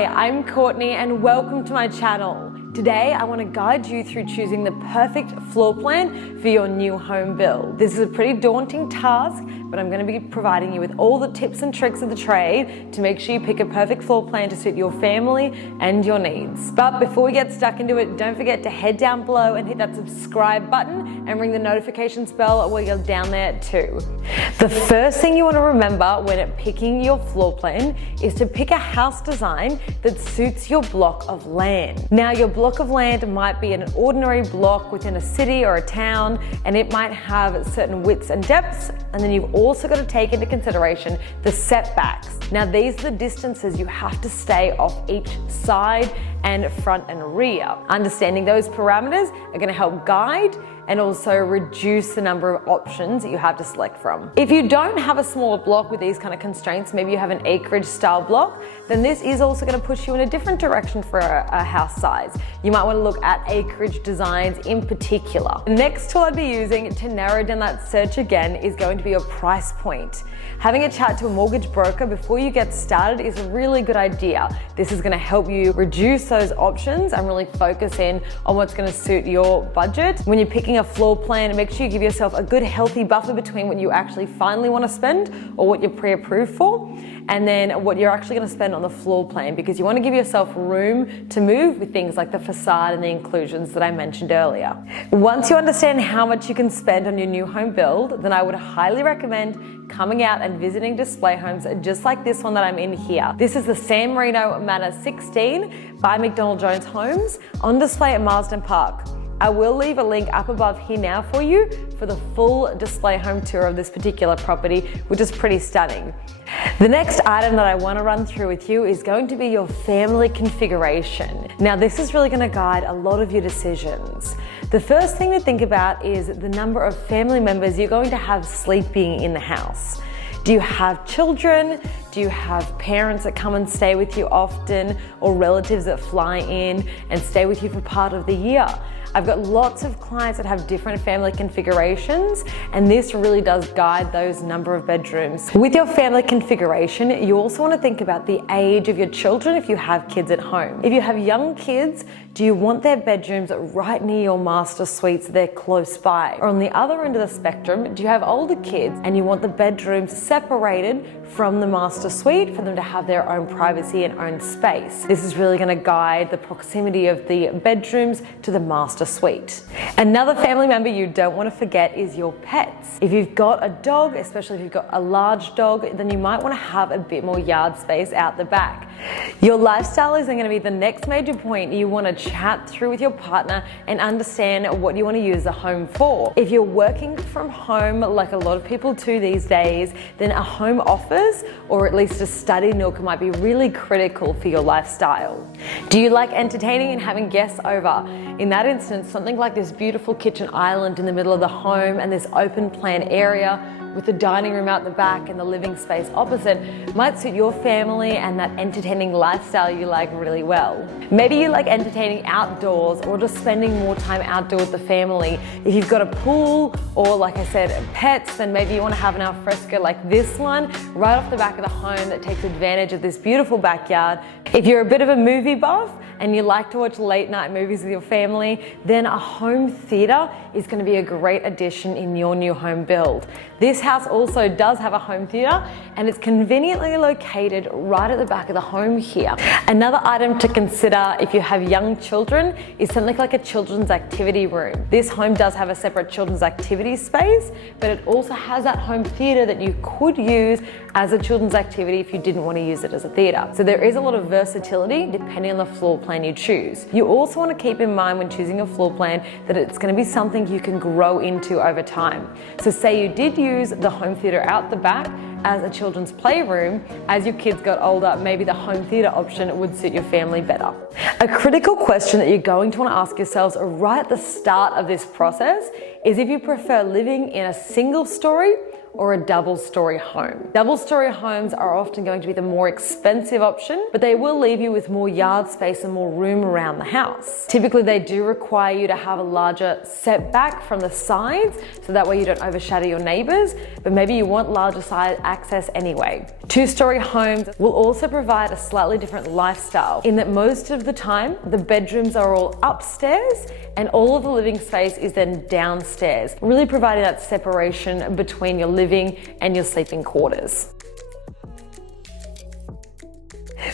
Hi, I'm Courtney and welcome to my channel. Today, I want to guide you through choosing the perfect floor plan for your new home build. This is a pretty daunting task, but I'm going to be providing you with all the tips and tricks of the trade to make sure you pick a perfect floor plan to suit your family and your needs. But before we get stuck into it, don't forget to head down below and hit that subscribe button and ring the notifications bell while you're down there too. The first thing you want to remember when picking your floor plan is to pick a house design that suits your block of land. Now, your block of land might be an ordinary block within a city or a town, and it might have certain widths and depths, and then you've also got to take into consideration the setbacks. Now, these are the distances you have to stay off each side and front and rear. Understanding those parameters are going to help guide and also reduce the number of options that you have to select from. If you don't have a smaller block with these kind of constraints, maybe you have an acreage style block, then this is also going to push you in a different direction for a house size. You might want to look at acreage designs in particular. The next tool I'd be using to narrow down that search again is going to be your price point. Having a chat to a mortgage broker before you get started is a really good idea. This is going to help you reduce those options and really focus in on what's going to suit your budget. When you're picking a floor plan, make sure you give yourself a good healthy buffer between what you actually finally want to spend or what you're pre-approved for, and then what you're actually going to spend on the floor plan, because you want to give yourself room to move with things like the facade and the inclusions that I mentioned earlier. Once you understand how much you can spend on your new home build, then I would highly recommend coming out and visiting display homes just like this one that I'm in here. This is the San Marino Manor 16 by McDonald Jones Homes on display at Marsden Park. I will leave a link up above here now for you for the full display home tour of this particular property, which is pretty stunning. The next item that I want to run through with you is going to be your family configuration. Now, this is really going to guide a lot of your decisions. The first thing to think about is the number of family members you're going to have sleeping in the house. Do you have children? Do you have parents that come and stay with you often, or relatives that fly in and stay with you for part of the year? I've got lots of clients that have different family configurations, and this really does guide those number of bedrooms. With your family configuration, you also want to think about the age of your children if you have kids at home. If you have young kids, do you want their bedrooms right near your master suites, they're close by? Or on the other end of the spectrum, do you have older kids and you want the bedrooms separated from the master suite for them to have their own privacy and own space? This is really going to guide the proximity of the bedrooms to the master suite. Another family member you don't want to forget is your pets. If you've got a dog, especially if you've got a large dog, then you might want to have a bit more yard space out the back. Your lifestyle is going to be the next major point you want to chat through with your partner and understand what you want to use the home for. If you're working from home, like a lot of people do these days, then a home office or at least a study nook might be really critical for your lifestyle. Do you like entertaining and having guests over? In that instance, something like this beautiful kitchen island in the middle of the home and this open plan area with the dining room out the back and the living space opposite might suit your family and that entertaining lifestyle you like really well. Maybe you like entertaining outdoors or just spending more time outdoors with the family. If you've got a pool or, like I said, pets, then maybe you want to have an alfresco like this one right off the back of the home that takes advantage of this beautiful backyard. If you're a bit of a movie buff and you like to watch late night movies with your family, then a home theater is going to be a great addition in your new home build. This house also does have a home theater and it's conveniently located right at the back of the home here. Another item to consider if you have young children is something like a children's activity room. This home does have a separate children's activity space, but it also has that home theater that you could use as a children's activity if you didn't want to use it as a theater. So there is a lot of versatility depending on the floor plan you choose. You also want to keep in mind when choosing a floor plan that it's going to be something you can grow into over time. So say you did use the home theater out the back as a children's playroom, as your kids got older, maybe the home theater option would suit your family better. A critical question that you're going to want to ask yourselves right at the start of this process is if you prefer living in a single story or a double-story home. Double-story homes are often going to be the more expensive option, but they will leave you with more yard space and more room around the house. Typically, they do require you to have a larger setback from the sides, so that way you don't overshadow your neighbors, but maybe you want larger side access anyway. Two-story homes will also provide a slightly different lifestyle in that most of the time, the bedrooms are all upstairs and all of the living space is then downstairs, really providing that separation between your living and your sleeping quarters.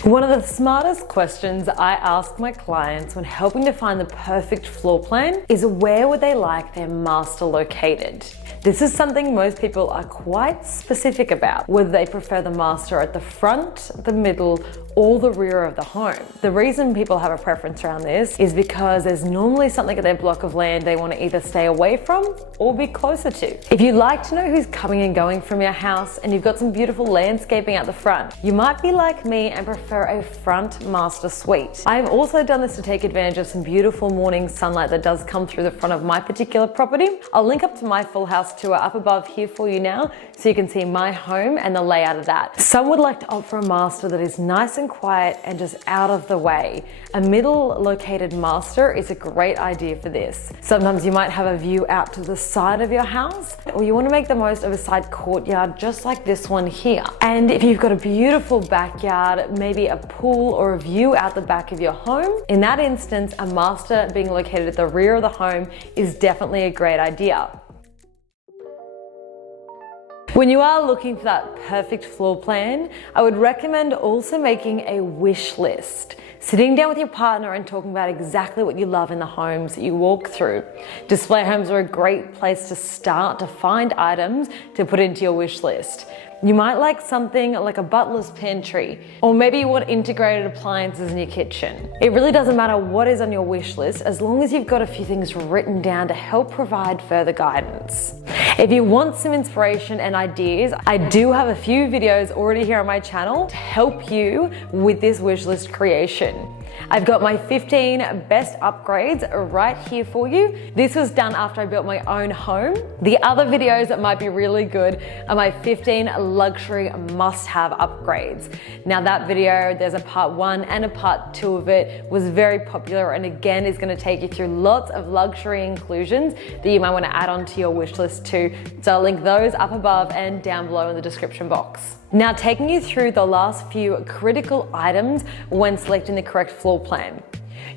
One of the smartest questions I ask my clients when helping to find the perfect floor plan is where would they like their master located? This is something most people are quite specific about, whether they prefer the master at the front, the middle, or the rear of the home. The reason people have a preference around this is because there's normally something at their block of land they want to either stay away from or be closer to. If you'd like to know who's coming and going from your house and you've got some beautiful landscaping at the front, you might be like me and prefer a front master suite. I've also done this to take advantage of some beautiful morning sunlight that does come through the front of my particular property. I'll link up to my full house tour up above here for you now so you can see my home and the layout of that. Some would like to opt for a master that is nice and quiet and just out of the way. A middle located master is a great idea for this. Sometimes you might have a view out to the side of your house, or you want to make the most of a side courtyard just like this one here. And if you've got a beautiful backyard, maybe a pool or a view out the back of your home, in that instance, a master being located at the rear of the home is definitely a great idea. When you are looking for that perfect floor plan, I would recommend also making a wish list. Sitting down with your partner and talking about exactly what you love in the homes that you walk through. Display homes are a great place to start to find items to put into your wish list. You might like something like a butler's pantry, or maybe you want integrated appliances in your kitchen. It really doesn't matter what is on your wish list as long as you've got a few things written down to help provide further guidance. If you want some inspiration and ideas, I do have a few videos already here on my channel to help you with this wish list creation. I've got my 15 best upgrades right here for you. This was done after I built my own home. The other videos that might be really good are my 15 luxury must-have upgrades. Now that video, there's a part 1 and a part 2 of it, was very popular and again is going to take you through lots of luxury inclusions that you might want to add onto your wish list too. So I'll link those up above and down below in the description box. Now taking you through the last few critical items when selecting the correct floor plan.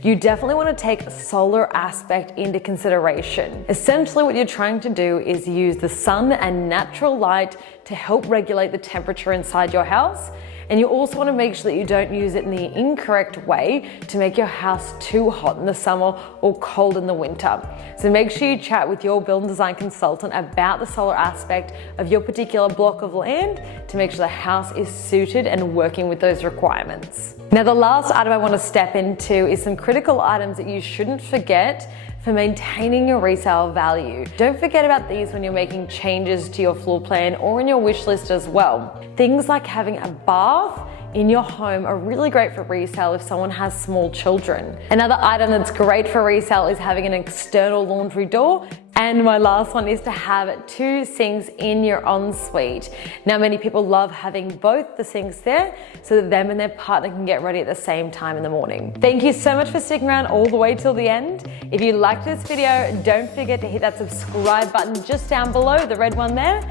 You definitely want to take solar aspect into consideration. Essentially what you're trying to do is use the sun and natural light to help regulate the temperature inside your house. And you also want to make sure that you don't use it in the incorrect way to make your house too hot in the summer or cold in the winter. So make sure you chat with your build and design consultant about the solar aspect of your particular block of land to make sure the house is suited and working with those requirements. Now the last item I want to step into is some critical items that you shouldn't forget for maintaining your resale value. Don't forget about these when you're making changes to your floor plan or in your wish list as well. Things like having a bath in your home are really great for resale if someone has small children. Another item that's great for resale is having an external laundry door. And my last one is to have 2 sinks in your ensuite. Now, many people love having both the sinks there so that them and their partner can get ready at the same time in the morning. Thank you so much for sticking around all the way till the end. If you liked this video, don't forget to hit that subscribe button just down below, the red one there.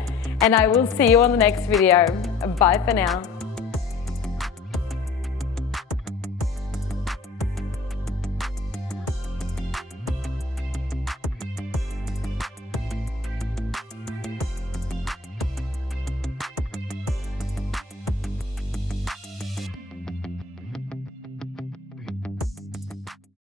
And I will see you on the next video. Bye for now.